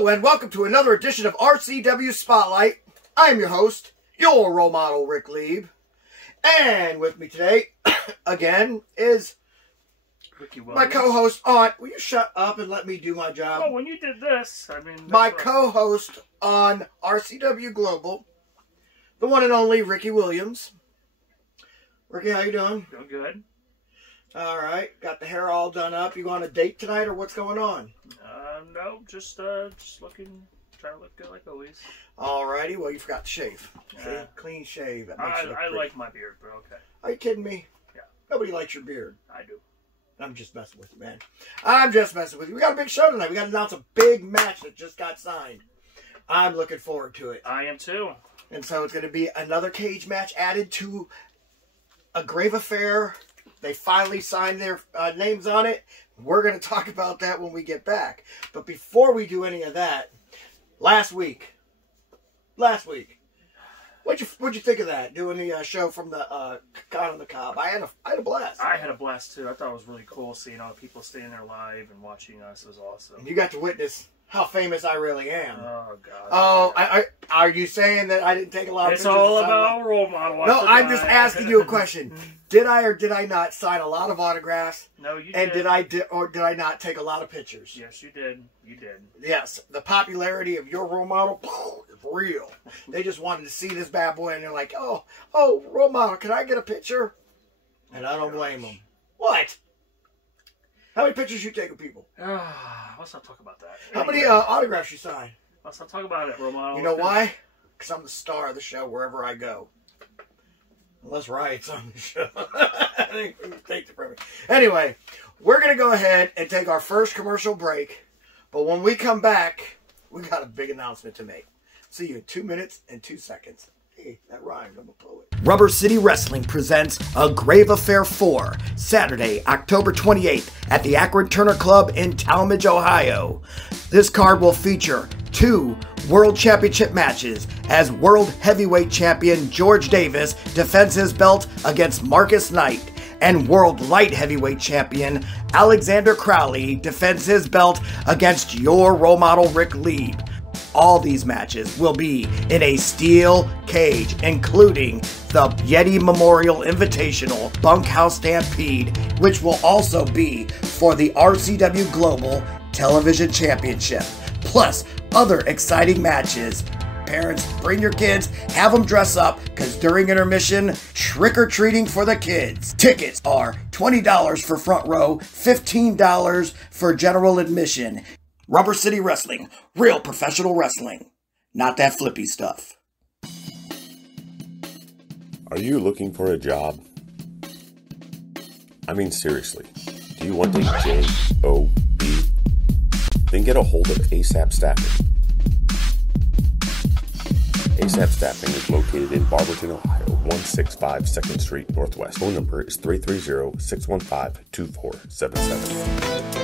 Hello and welcome to another edition of RCW Spotlight. I'm your host, your role model, Rick Lieb. And with me today, again, is Rici Williams. my co-host on... Will you shut up and let me do my job? Well, when you did this, I mean... My co-host on RCW Global, the one and only Rici Williams. Ricky, how you doing? Doing good. All right. Got the hair all done up. You on a date tonight or what's going on? No, just looking, trying to look good like always. All righty. Well, you forgot to shave. Yeah. See? Clean shave. That makes you look I pretty. like my beard, but okay. Are you kidding me? Yeah. Nobody likes your beard. I do. I'm just messing with you, man. I'm just messing with you. We got a big show tonight. We got to announce a big match that just got signed. I'm looking forward to it. I am too. And so it's going to be another cage match added to a grave affair. They finally signed their names on it. We're going to talk about that when we get back. But before we do any of that, last week, what'd you think of that? Doing the show from the Con on the Cob. I had a blast. I had a blast too. I thought it was really cool seeing all the people staying there live and watching us. It was awesome. And you got to witness how famous I really am. Oh God. Oh, are you saying that I didn't take a lot of It's pictures? all about role model. No, I'm just asking you a question. Did I or did I not sign a lot of autographs? No, you And did. did I not take a lot of pictures? Yes, you did. You did. Yes, the popularity of your role model is real. They just wanted to see this bad boy, and they're like, "Oh, role model, can I get a picture?" And I don't blame them. What? How many pictures you take of people? Let's not talk about that. How many autographs you sign? Let's not talk about it, role model. You know why? Because I'm the star of the show wherever I go. Unless Riot's on the show. Take it from me. Anyway, we're going to go ahead and take our first commercial break. But when we come back, we got a big announcement to make. See you in 2 minutes and 2 seconds. Hey, that rhymed. I'm a poet. Rubber City Wrestling presents A Grave Affair 4, Saturday, October 28th at the Akron Turner Club in Talmadge, Ohio. This card will feature 2 World Championship matches as World Heavyweight Champion George Davis defends his belt against Marcus Knight, and World Light Heavyweight Champion Alexander Crowley defends his belt against your role model Rick Lieb. All these matches will be in a steel cage, including the Yeti Memorial Invitational Bunkhouse Stampede, which will also be for the RCW Global Television Championship, plus other exciting matches. Parents, bring your kids, have them dress up, because during intermission, trick-or-treating for the kids. Tickets are $20 for front row, $15 for general admission. Rubber City Wrestling, real professional wrestling, not that flippy stuff. Are you looking for a job? I mean, seriously, do you want a job? Then get a hold of ASAP Staffing. ASAP Staffing is located in Barberton, Ohio, 165 2nd Street Northwest. Phone number is 330-615-2477.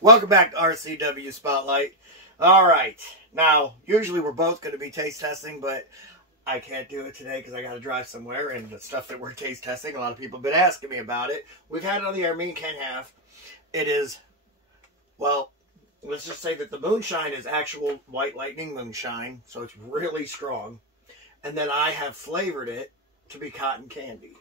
Welcome back to RCW Spotlight. All right. Now, usually we're both going to be taste testing, but I can't do it today because I got to drive somewhere, and the stuff that we're taste testing, a lot of people have been asking me about it. We've had it on the air, me and Ken have. It is, well, let's just say that the moonshine is actual White Lightning moonshine, so it's really strong. And then I have flavored it to be cotton candy.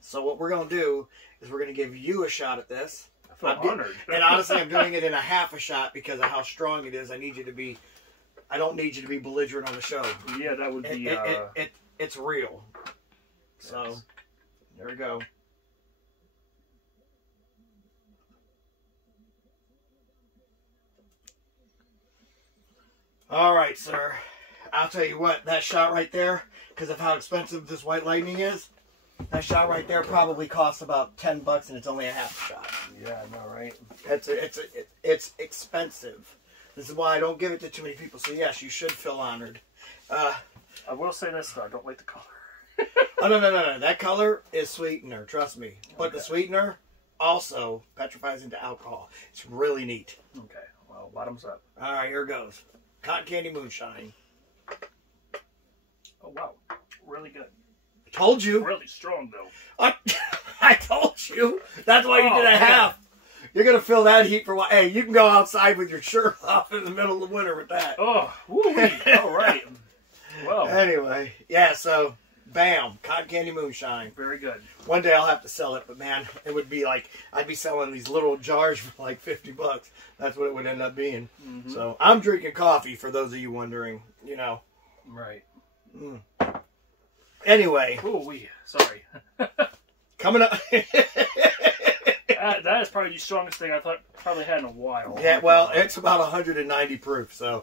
So what we're going to do is we're going to give you a shot at this. I'm honored. And honestly, I'm doing it in a half a shot because of how strong it is. I don't need you to be belligerent on the show. Yeah, that would be... It's real. So, there we go. All right, sir. I'll tell you what, that shot right there, because of how expensive this White Lightning is, that shot right there probably costs about $10 and it's only a half a shot. Yeah, I know, right? It's expensive. This is why I don't give it to too many people. So yes, you should feel honored. I will say this though, I don't like the color. Oh, no. That color is sweetener, trust me. But the sweetener also petrifies into alcohol. It's really neat. Okay, well, bottoms up. All right, here goes. Cotton candy moonshine. Oh, wow. Really good. I told you. Really strong, though. I told you. That's why you did a yeah. half. You're going to feel that heat for a while. Hey, you can go outside with your shirt off in the middle of the winter with that. Oh, woo. All right. Well. Anyway, yeah, so... Bam, cotton candy moonshine. Very good. One day I'll have to sell it, but man, it would be like I'd be selling these little jars for like $50. That's what it would end up being. Mm-hmm. So I'm drinking coffee for those of you wondering, you know. Right. Anyway. Oh, sorry. Coming up. That is probably the strongest thing I probably had in a while. Yeah, well, it's about 190 proof, so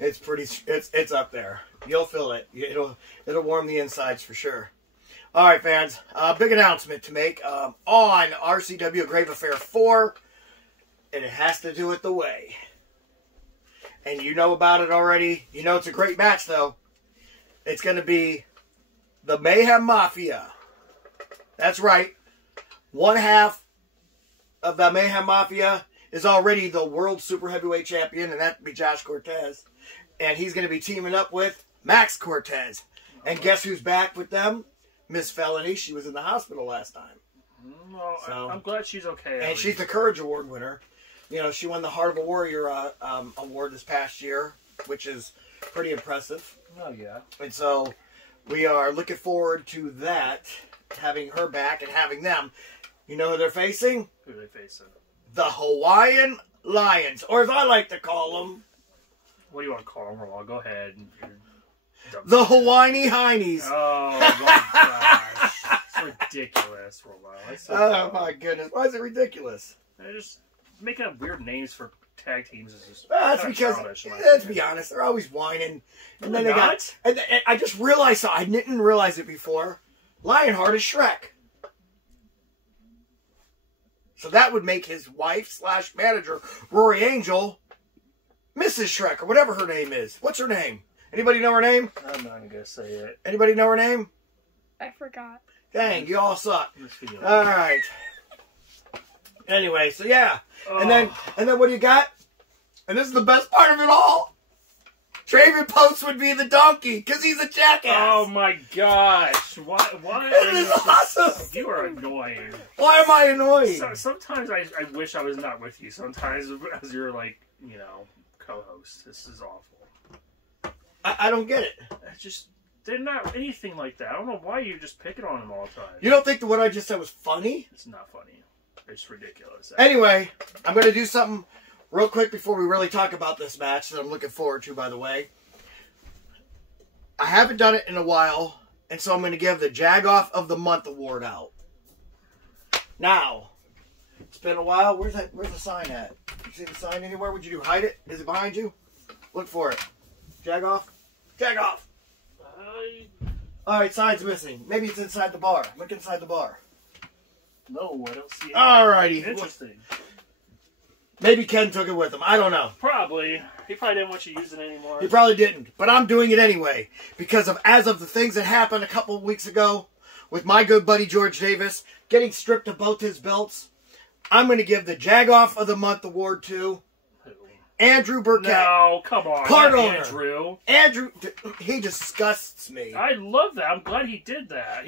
it's pretty. It's up there. You'll feel it. It'll warm the insides for sure. All right, fans. Big announcement to make on RCW Grave Affair 4, and it has to do with the way. And you know about it already. You know it's a great match, though. It's going to be the Mayhem Mafia. That's right. One half of the Mayhem Mafia is already the World Super Heavyweight Champion, and that'd be Josh Cortez. And he's going to be teaming up with Max Cortez. And guess who's back with them? Miss Felony. She was in the hospital last time. Well, so, I'm glad she's okay. And she's the Courage Award winner. You know, she won the Heart of a Warrior award this past year, which is pretty impressive. Oh, yeah. And so we are looking forward to that, having her back and having them. You know who they're facing? Who are they facing? The Hawaiian Lions, or as I like to call them. What do you want to call them, Roll? Go ahead. The Hawaiian Heinies. Oh, my gosh. It's ridiculous, Roll. Oh, my goodness. Why is it ridiculous? They're just making up weird names for tag teams. Is just that's because, let's be honest, they're always whining. And then they got... And I just realized, I didn't realize it before, Lionheart is Shrek. So that would make his wife / manager, Rory Angel, Mrs. Shrek, or whatever her name is. What's her name? Anybody know her name? I'm not going to say it. Anybody know her name? I forgot. Dang, you all suck. All right. Anyway, so yeah. Oh. And then what do you got? And this is the best part of it all. Traven Post would be the donkey because he's a jackass. Oh my gosh! Why this is awesome. You are annoying. Why am I annoying? Sometimes I wish I was not with you. Sometimes as you're like, you know, co-host. This is awful. I don't get it. They're not anything like that. I don't know why you're just picking on them all the time. You don't think that what I just said was funny? It's not funny. It's ridiculous. Anyway, I'm going to do something real quick before we really talk about this match that I'm looking forward to, by the way. I haven't done it in a while, and so I'm going to give the Jagoff of the Month award out. Now, it's been a while. Where's the sign at? You see the sign anywhere? What'd you do? Hide it? Is it behind you? Look for it. Jagoff? Jagoff! Alright, sign's missing. Maybe it's inside the bar. Look inside the bar. No, I don't see it. Alrighty. Interesting. Maybe Ken took it with him. I don't know. Probably. He probably didn't want you to use it anymore. He probably didn't. But I'm doing it anyway. Because as of the things that happened a couple of weeks ago with my good buddy George Davis getting stripped of both his belts, I'm going to give the Jagoff of the Month award to Andrew Burkett. No, come on. Part owner. Andrew, he disgusts me. I love that. I'm glad he did that.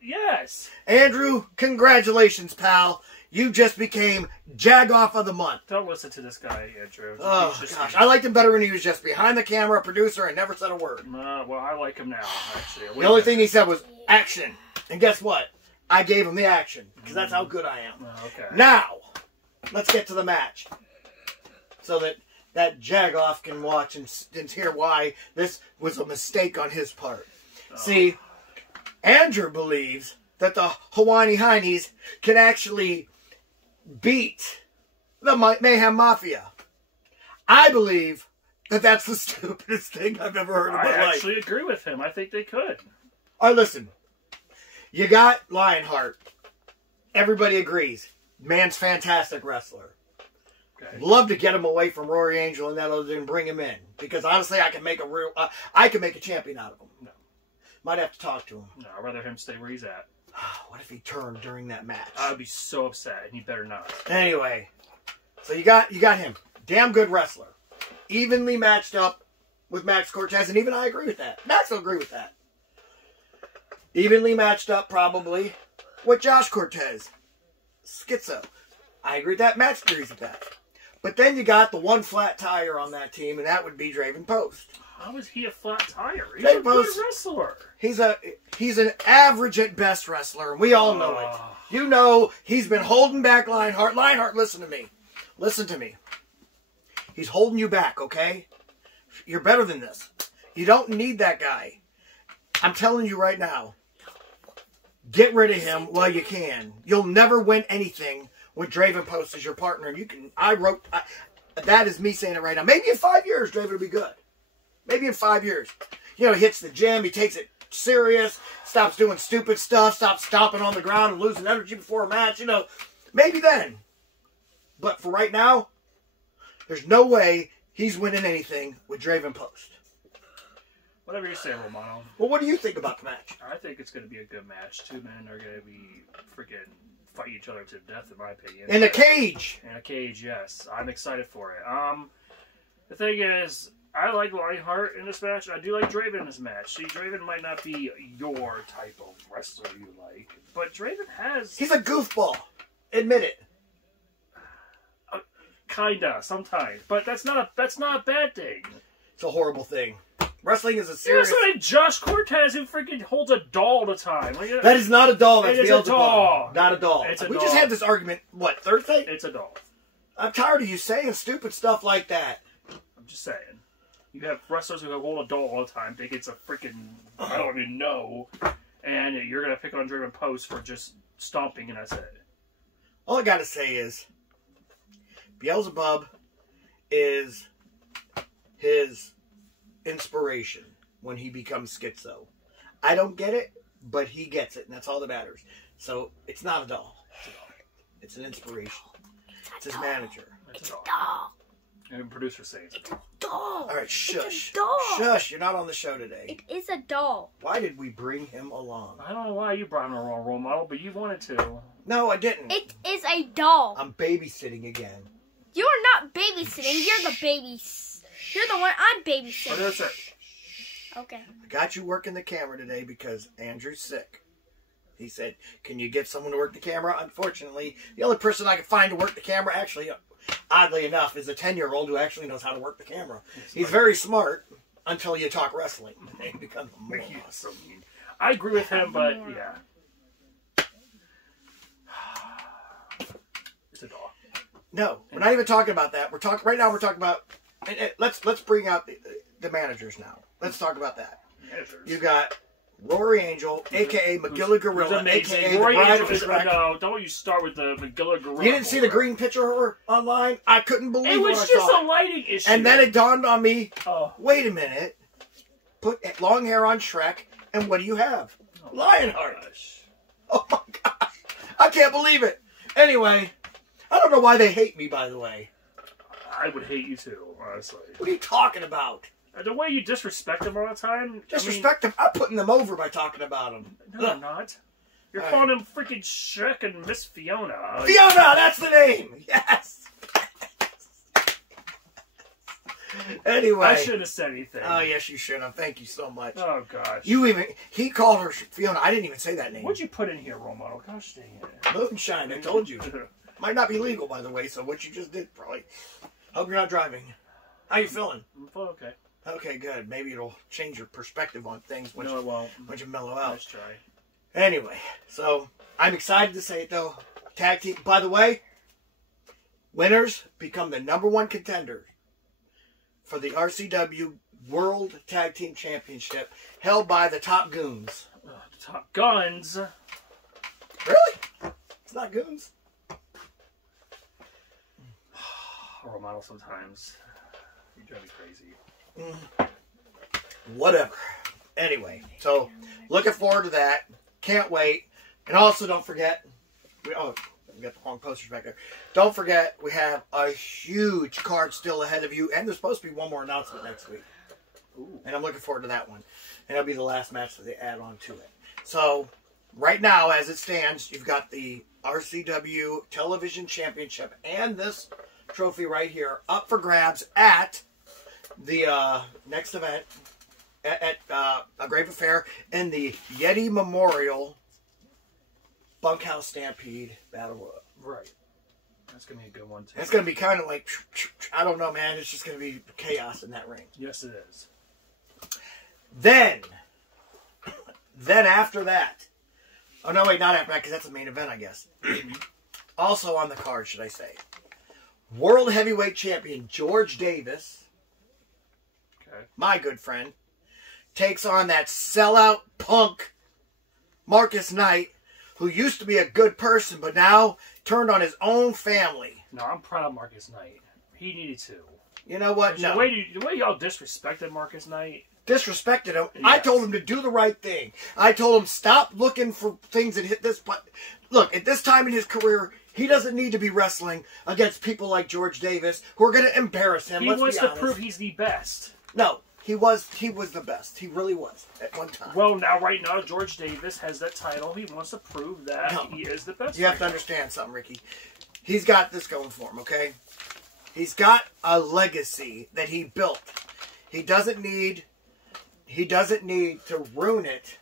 Yes. Andrew, congratulations, pal. You just became Jagoff of the Month. Don't listen to this guy, Andrew. Oh, gosh. I liked him better when he was just behind the camera, producer, and never said a word. Well, I like him now, actually. The only thing he said was action. And guess what? I gave him the action. Because that's how good I am. Okay. Now, let's get to the match. So that Jagoff can watch and hear why this was a mistake on his part. Oh. See, Andrew believes that the Hawaiian Heinies can actually beat the Mayhem Mafia. I believe that that's the stupidest thing I've ever heard in my life. I actually agree with him. I think they could. All right, listen. You got Lionheart. Everybody agrees. Man's fantastic wrestler. Okay. Love to get him away from Rory Angel and that other than bring him in. Because honestly, I can make a champion out of him. No. Might have to talk to him. No, I'd rather him stay where he's at. What if he turned during that match? I'd be so upset, and he better not. Anyway, so you got him. Damn good wrestler. Evenly matched up with Max Cortez, and even I agree with that. Max will agree with that. Evenly matched up, probably, with Josh Cortez. Schizo. I agree with that. Max agrees with that. But then you got the one flat tire on that team, and that would be Draven Post. How is he a flat tire? He's Draven a good Post, wrestler. He's an average at best wrestler, and we all know it. You know he's been holding back Lionheart. Lionheart, listen to me. Listen to me. He's holding you back, okay? You're better than this. You don't need that guy. I'm telling you right now. Get rid of him while you can. You'll never win anything with Draven Post as your partner. And you can. That is me saying it right now. Maybe in 5 years, Draven will be good. Maybe in 5 years. You know, he hits the gym. He takes it serious. Stops doing stupid stuff. Stops stomping on the ground and losing energy before a match. You know, maybe then. But for right now, there's no way he's winning anything with Draven Post. Whatever you say, Romano. Well, what do you think about the match? I think it's going to be a good match. Two men are going to be freaking fight each other to death, in my opinion. In a cage. In a cage, yes. I'm excited for it. The thing is, I like Lionheart in this match. I do like Draven in this match. See, Draven might not be your type of wrestler you like, but Draven has... He's a goofball. Admit it. Kinda, sometimes. But that's not a bad thing. It's a horrible thing. Wrestling is a serious... It's like Josh Cortez who freaking holds a doll all the time. Like, that is not a doll. That's a doll. Not a doll. We just had this argument, what, Thursday? It's a doll. I'm tired of you saying stupid stuff like that. I'm just saying. You have wrestlers who hold a doll all the time, think it's a freaking... I don't even know. And you're going to pick on Draven Post for just stomping, and that's it. All I got to say is... Beelzebub is his inspiration when he becomes schizo. I don't get it, but he gets it, and that's all that matters. So, it's not a doll. It's an inspiration. It's his manager. It's a doll. And producer saying it's a doll. All right, shush. It's a doll. Shush, you're not on the show today. It is a doll. Why did we bring him along? I don't know why you brought him a role model, but you wanted to. No, I didn't. It is a doll. I'm babysitting again. You're not babysitting. You're the baby. You're the one I'm babysitting. Producer. Okay. I got you working the camera today because Andrew's sick. He said, can you get someone to work the camera? Unfortunately, the only person I could find to work the camera, actually, oddly enough, is a 10-year-old who actually knows how to work the camera. He's very smart until you talk wrestling. He becomes a moron. So mean. I agree with him, but yeah. It's a doll. No, we're not even talking about that. We're talking right now. We're talking about. Let's bring out the managers now. Let's talk about that. You got Rory Angel, a.k.a. Magilla Gorilla, a.k.a. Rory the Bride Angel of is, Shrek. no, don't you start with the Magilla Gorilla. You didn't see the green picture of her online? I couldn't believe it what was I just saw. a lighting issue. And then it dawned on me, oh. Wait a minute. Put long hair on Shrek, and what do you have? Oh, Lionheart. Gosh. Oh my gosh. I can't believe it. Anyway, I don't know why they hate me, by the way. I would hate you too, honestly. What are you talking about? The way you disrespect them all the time. Disrespect them? I'm putting them over by talking about them. No, I'm not. You're calling them freaking Shrek and Miss Fiona. Fiona, that's the name. Yes. Anyway. I shouldn't have said anything. Oh, yes, you should have. Thank you so much. Oh, gosh. He called her Fiona. I didn't even say that name. What'd you put in here, role model? Gosh dang it. Moonshine, I told you. Might not be legal, by the way, so what you just did, probably. Hope you're not driving. How you feeling? I'm feeling okay. Okay, good. Maybe it'll change your perspective on things once, No, it won't. once you mellow out. Let's try. Anyway, so I'm excited to say it, though. Tag team. By the way, winners become the #1 contenders for the RCW World Tag Team Championship held by the Top Goons. Top Guns. Really? It's not Goons? Role model sometimes. You drive me crazy. Whatever. Anyway, so looking forward to that. Can't wait. And also don't forget, We got the wrong posters back there. Don't forget, we have a huge card still ahead of you, and there's supposed to be one more announcement next week. Ooh. And I'm looking forward to that one. And it'll be the last match that they add on to it. So, right now, as it stands, you've got the RCW Television Championship and this trophy right here up for grabs at the next event at a Grave Affair in the Yeti Memorial Bunkhouse Stampede Battle Royal. Right. That's going to be a good one, too. It's going to be kind of like, I don't know, man. It's just going to be chaos in that ring. Yes, it is. Then after that, oh no, wait, not after that, because that's the main event, I guess. Also on the card, should I say, World Heavyweight Champion George Davis, Okay. my good friend, takes on that sellout punk Marcus Knight, who used to be a good person, but now turned on his own family. No, I'm proud of Marcus Knight. He needed to. You know what? No. The way y'all disrespected Marcus Knight. Disrespected him. Yes. I told him to do the right thing. I told him stop looking for things that hit this button. Look, at this time in his career, he doesn't need to be wrestling against people like George Davis who are going to embarrass him. He Let's wants be to honest. prove he's the best. No, he was the best. He really was at one time. Well, right now, George Davis has that title. He wants to prove that No. he is the best. You have to understand something, Ricky. He's got this going for him, okay? He's got a legacy that he built. He doesn't need to ruin it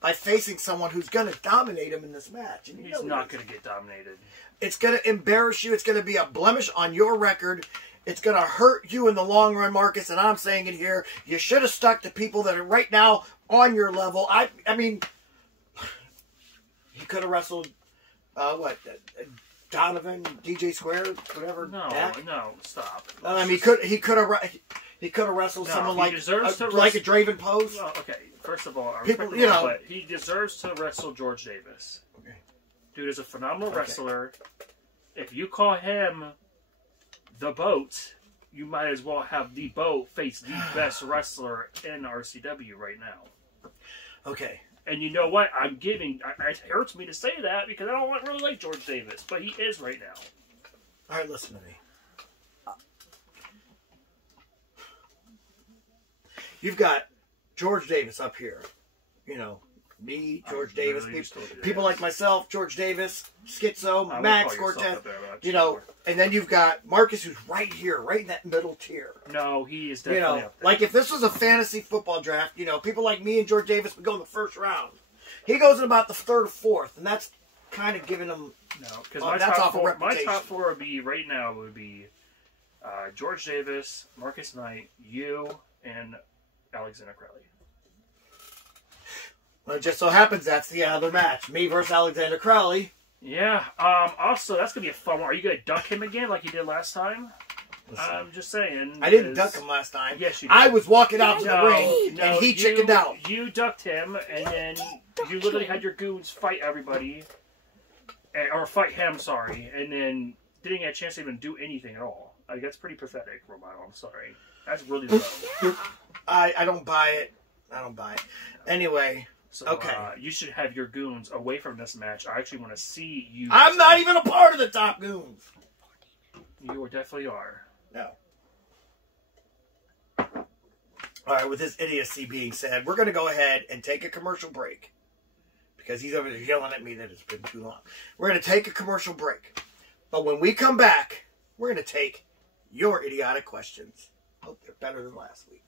by facing someone who's going to dominate him in this match. And He's not going to get dominated. It's going to embarrass you. It's going to be a blemish on your record. It's going to hurt you in the long run, Marcus, and I'm saying it here. You should have stuck to people that are right now on your level. I mean, he could have wrestled, Donovan, DJ Square, whatever. No, Dak. no, stop. I mean, he could have wrestled No, someone he like deserves to like a Draven Pose. Well, okay, first of all, I People, respect you him, know. but he deserves to wrestle George Davis. Okay. Dude is a phenomenal wrestler. If you call him the BOAT, you might as well have the BOAT face the best wrestler in RCW right now. Okay. And you know what? It hurts me to say that because I don't really like George Davis, but he is right now. All right, listen to me. You've got George Davis up here. You know, me, George Davis, people like myself, George Davis, Schizo, Max Cortez. You know, and then you've got Marcus, who's right here, right in that middle tier. No, he is You definitely know, up there. like if this was a fantasy football draft, you know, people like me and George Davis would go in the first round. He goes in about the third or fourth, and that's kind of giving him. No, because Well, that's off of my reputation. top four would be right now would be George Davis, Marcus Knight, you, and Alexander Crowley. Well, it just so happens that's the other match. Me versus Alexander Crowley. Yeah. Also, that's gonna be a fun one. Are you gonna dunk him again like you did last time? Listen, I'm just saying. I didn't because- dunk him last time. Yes, you did. I was walking out to the No, ring, no, and he chickened out. You ducked him, and then you literally had your goons fight everybody, or fight him. Sorry, and then didn't get a chance to even do anything at all. Like, that's pretty pathetic, Romano. I'm sorry. That's really low. I don't buy it. I don't buy it. Anyway, So, okay. You should have your goons away from this match. I actually want to see you. I'm not even a part of the Top Goons. You definitely are. No. All right, with this idiocy being said, we're going to go ahead and take a commercial break. Because he's over there yelling at me that it's been too long. We're going to take a commercial break. But when we come back, we're going to take your idiotic questions. Hope they're better than last week.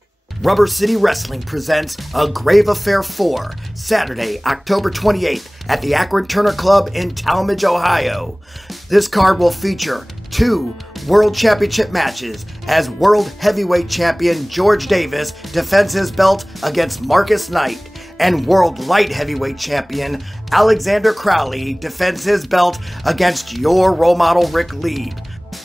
Rubber City Wrestling presents A Grave Affair 4, Saturday, October 28th at the Akron Turner Club in Talmadge, Ohio. This card will feature 2 World Championship matches as World Heavyweight Champion George Davis defends his belt against Marcus Knight, and World Light Heavyweight Champion Alexander Crowley defends his belt against your role model Rick Lieb.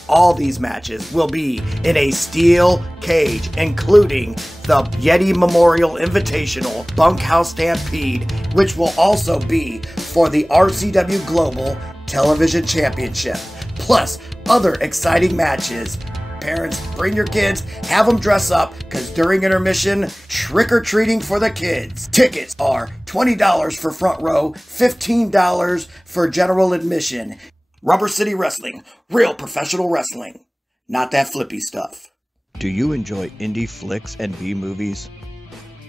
All these matches will be in a steel cage, including the Yeti Memorial Invitational Bunkhouse Stampede, which will also be for the RCW Global Television Championship, plus other exciting matches. Parents, bring your kids, have them dress up, because during intermission, trick-or-treating for the kids. Tickets are $20 for front row, $15 for general admission. Rubber City Wrestling. Real professional wrestling. Not that flippy stuff. Do you enjoy indie flicks and B-movies?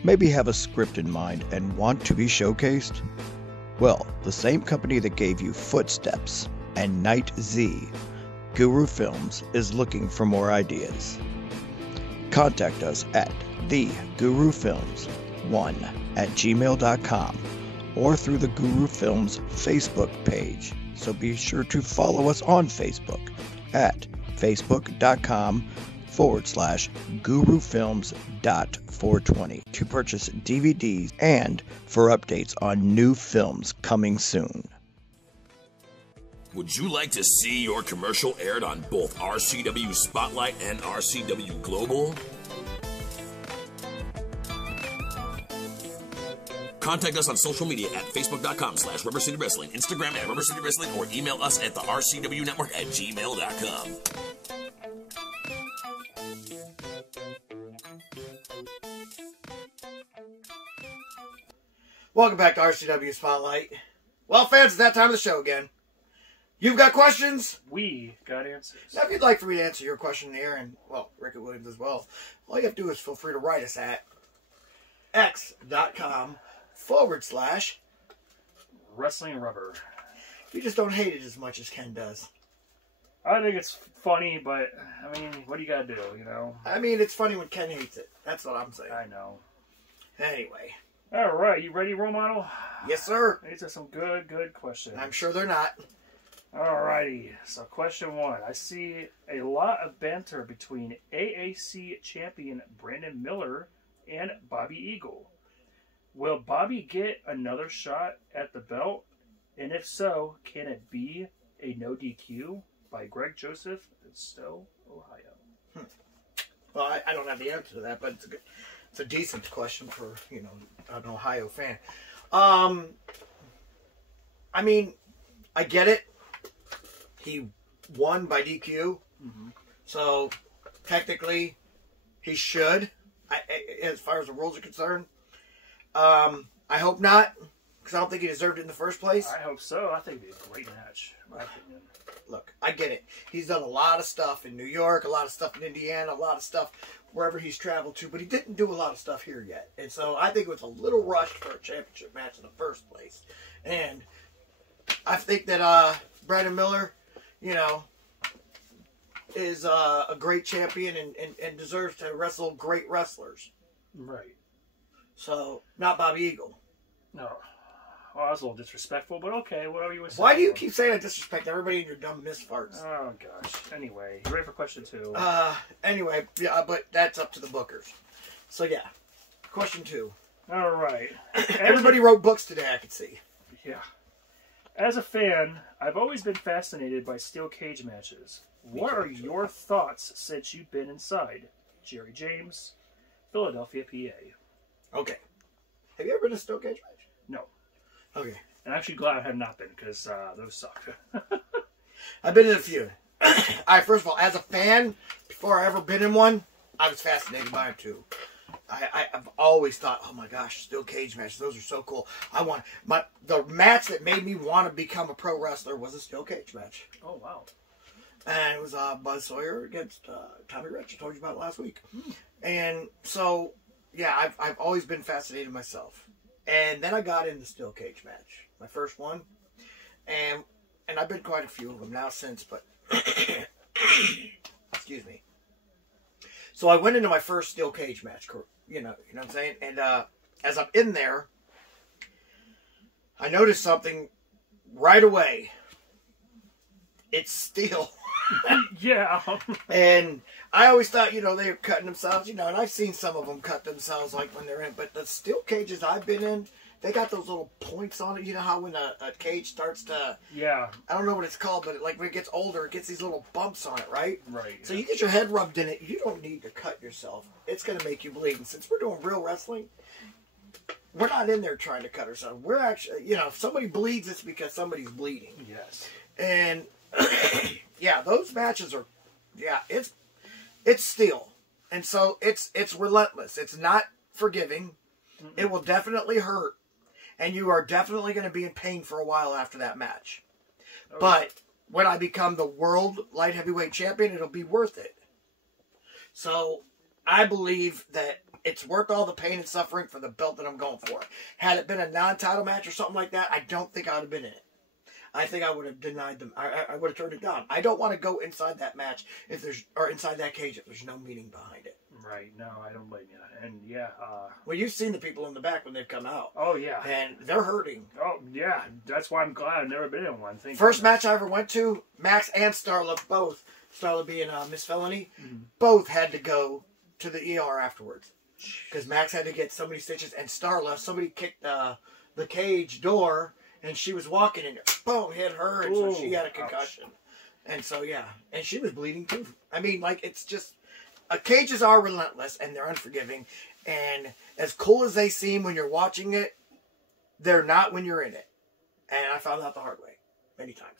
Maybe have a script in mind and want to be showcased? Well, the same company that gave you Footsteps and Night Z, Guru Films, is looking for more ideas. Contact us at thegurufilms1@gmail.com or through the Guru Films Facebook page. So be sure to follow us on Facebook at facebook.com/gurufilms.420 to purchase DVDs and for updates on new films coming soon. Would you like to see your commercial aired on both RCW Spotlight and RCW Global? Contact us on social media at facebook.com/Rubber City Wrestling, Instagram at Rubber City Wrestling, or email us at the RCW Network at gmail.com. Welcome back to RCW Spotlight. Well, fans, it's that time of the show again. You've got questions? We got answers. Now, if you'd like for me to answer your question in the air, and, well, Rici Williams as well, all you have to do is feel free to write us at x.com/Wrestling Rubber. You just don't hate it as much as Ken does. I think it's funny, but, I mean, what do you gotta do, you know? I mean, it's funny when Ken hates it. That's what I'm saying. I know. Anyway. All right, you ready, role model? Yes, sir. These are some good questions. I'm sure they're not. All righty. So, question 1. I see a lot of banter between AAC champion Brandon Miller and Bobby Eagle. Will Bobby get another shot at the belt? And if so, can it be a no DQ by Greg Joseph in Stowe, Ohio? Well, I don't have the answer to that, but it's a decent question for, you know, an Ohio fan. I mean, I get it. He won by DQ. Mm-hmm. So, technically, he should, as far as the rules are concerned. I hope not, because I don't think he deserved it in the first place. I hope so. I think it'd be a great match, in my opinion. Look, I get it. He's done a lot of stuff in New York, a lot of stuff in Indiana, a lot of stuff wherever he's traveled to, but he didn't do a lot of stuff here yet. And so I think it was a little rushed for a championship match in the first place. And I think that Brandon Miller, you know, is a great champion and deserves to wrestle great wrestlers. Right. So, not Bobby Eagle. No. Oh, that was a little disrespectful, but okay, whatever you would say. Why do you keep saying I disrespect everybody in your dumb misfarts? Oh, gosh. Anyway, you ready for question 2? Anyway, yeah, but that's up to the bookers. So, yeah. Question 2. All right. Everybody wrote books today, I could see. Yeah. As a fan, I've always been fascinated by steel cage matches. What are your thoughts since you've been inside? Jerry James, Philadelphia, PA. Okay. Have you ever been to a steel cage match? No. Okay. And I'm actually glad I have not been, because those suck. I've been in a few. All right, first of all, as a fan, before I ever been in one, I was fascinated by them too. I've always thought, oh my gosh, steel cage matches, those are so cool. The match that made me want to become a pro wrestler was a steel cage match. Oh, wow. And it was Buzz Sawyer against Tommy Rich. I told you about it last week. And so, yeah, I've always been fascinated myself. And then I got into steel cage match, my first one. And I've been quite a few of them now since, but excuse me. So I went into my first steel cage match, you know what I'm saying? And as I'm in there, I noticed something right away. It's steel. Yeah. And I always thought, you know, they were cutting themselves, you know, and I've seen some of them cut themselves like when they're in, but the steel cages I've been in, they got those little points on it. You know how when a cage starts to, yeah, I don't know what it's called, but like when it gets older, it gets these little bumps on it, right? Right. So you get your head rubbed in it, you don't need to cut yourself. It's going to make you bleed. And since we're doing real wrestling, we're not in there trying to cut ourselves. We're actually, you know, if somebody bleeds, it's because somebody's bleeding. Yes. And yeah, those matches are, yeah, it's steel. And so it's relentless. It's not forgiving. Mm-mm. It will definitely hurt. And you are definitely going to be in pain for a while after that match. Oh. But when I become the world light heavyweight champion, it'll be worth it. So I believe that it's worth all the pain and suffering for the belt that I'm going for. Had it been a non-title match or something like that, I don't think I would have been in it. I think I would have denied them. I would have turned it down. I don't want to go inside that match or inside that cage if there's no meaning behind it. Right. No, I don't blame you. And yeah. Well, you've seen the people in the back when they've come out. Oh yeah. And they're hurting. Oh yeah. That's why I'm glad I've never been in one. First match I ever went to, Max and Starla both, Starla being Miss Felony, both had to go to the ER afterwards. Because Max had to get so many stitches, and Starla, somebody kicked the cage door, and she was walking, and boom, hit her, and so she had a concussion. Ouch. And so, yeah. And she was bleeding, too. I mean, like, it's just... cages are relentless, and they're unforgiving. And as cool as they seem when you're watching it, they're not when you're in it. And I found out the hard way. Many times.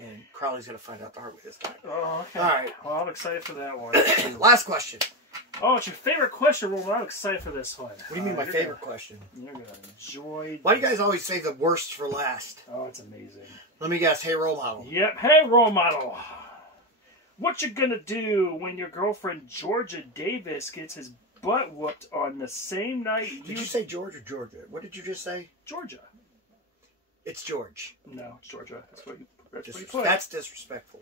And Crowley's going to find out the hard way this time. Oh, okay. All right. Well, I'm excited for that one. Last question. Oh, it's your favorite question. Well, I'm excited for this one. What do you mean my favorite question? You're going to enjoy... Why do you guys always say the worst for last? Oh, it's amazing. Let me guess. Hey, role model. Yep. Hey, role model. What you gonna do when your girlfriend Georgia Davis gets his butt whooped on the same night Did you say George or Georgia? What did you just say? Georgia. It's George. No, it's Georgia. That's what you put. That's disrespectful.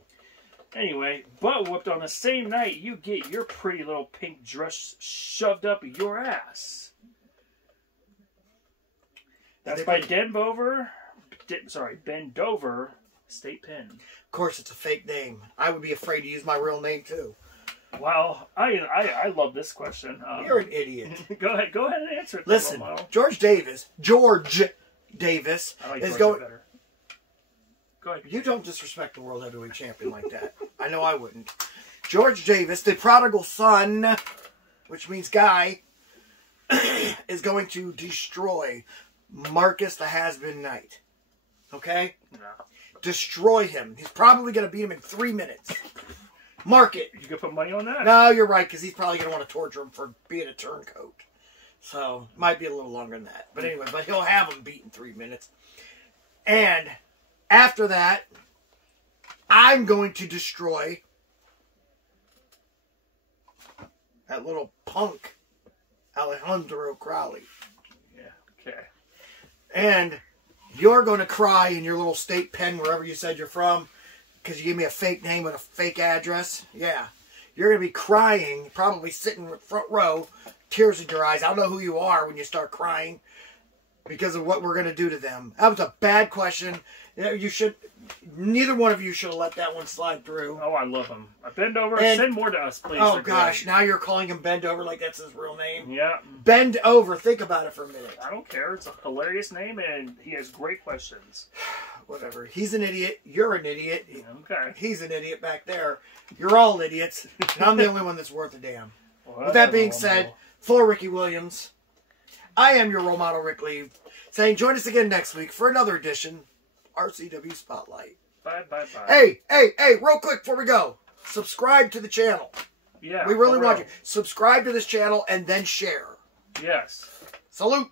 Anyway, butt whooped on the same night you get your pretty little pink dress shoved up your ass. That's by Ben Dover State Pen. Of course, it's a fake name. I would be afraid to use my real name, too. Well, I love this question. You're an idiot. Go ahead and answer it. Listen, George Davis I like is Georgia going... better. Go ahead. You don't disrespect the world heavyweight champion like that. I know I wouldn't. George Davis, the prodigal son, which means guy, is going to destroy Marcus the Has-Been Knight. Okay? No. Destroy him. He's probably going to beat him in 3 minutes. Mark it. You can put money on that? No, you're right, because he's probably going to want to torture him for being a turncoat. So, might be a little longer than that. But anyway, he'll have him beat in 3 minutes. And after that, I'm going to destroy that little punk, Alejandro Crowley. Yeah, okay. And you're going to cry in your little state pen wherever you said you're from because you gave me a fake name with a fake address. Yeah. You're going to be crying, probably sitting in the front row, tears in your eyes. I don't know who you are when you start crying because of what we're going to do to them. That was a bad question. Neither one of you should have let that one slide through. Oh, I love him. Bend over. Send more to us, please. Oh, gosh. Now you're calling him Bend Over like that's his real name? Yeah. Bend Over. Think about it for a minute. I don't care. It's a hilarious name, and he has great questions. Whatever. He's an idiot. You're an idiot. Okay. He's an idiot back there. You're all idiots. And I'm the only one that's worth a damn. Well, with that being said, for Rici Williams, I am your role model, Rick Lee, saying join us again next week for another edition RCW Spotlight. Bye. Hey, real quick before we go. Subscribe to the channel. Yeah. We really want you. Subscribe to this channel and then share. Yes. Salute.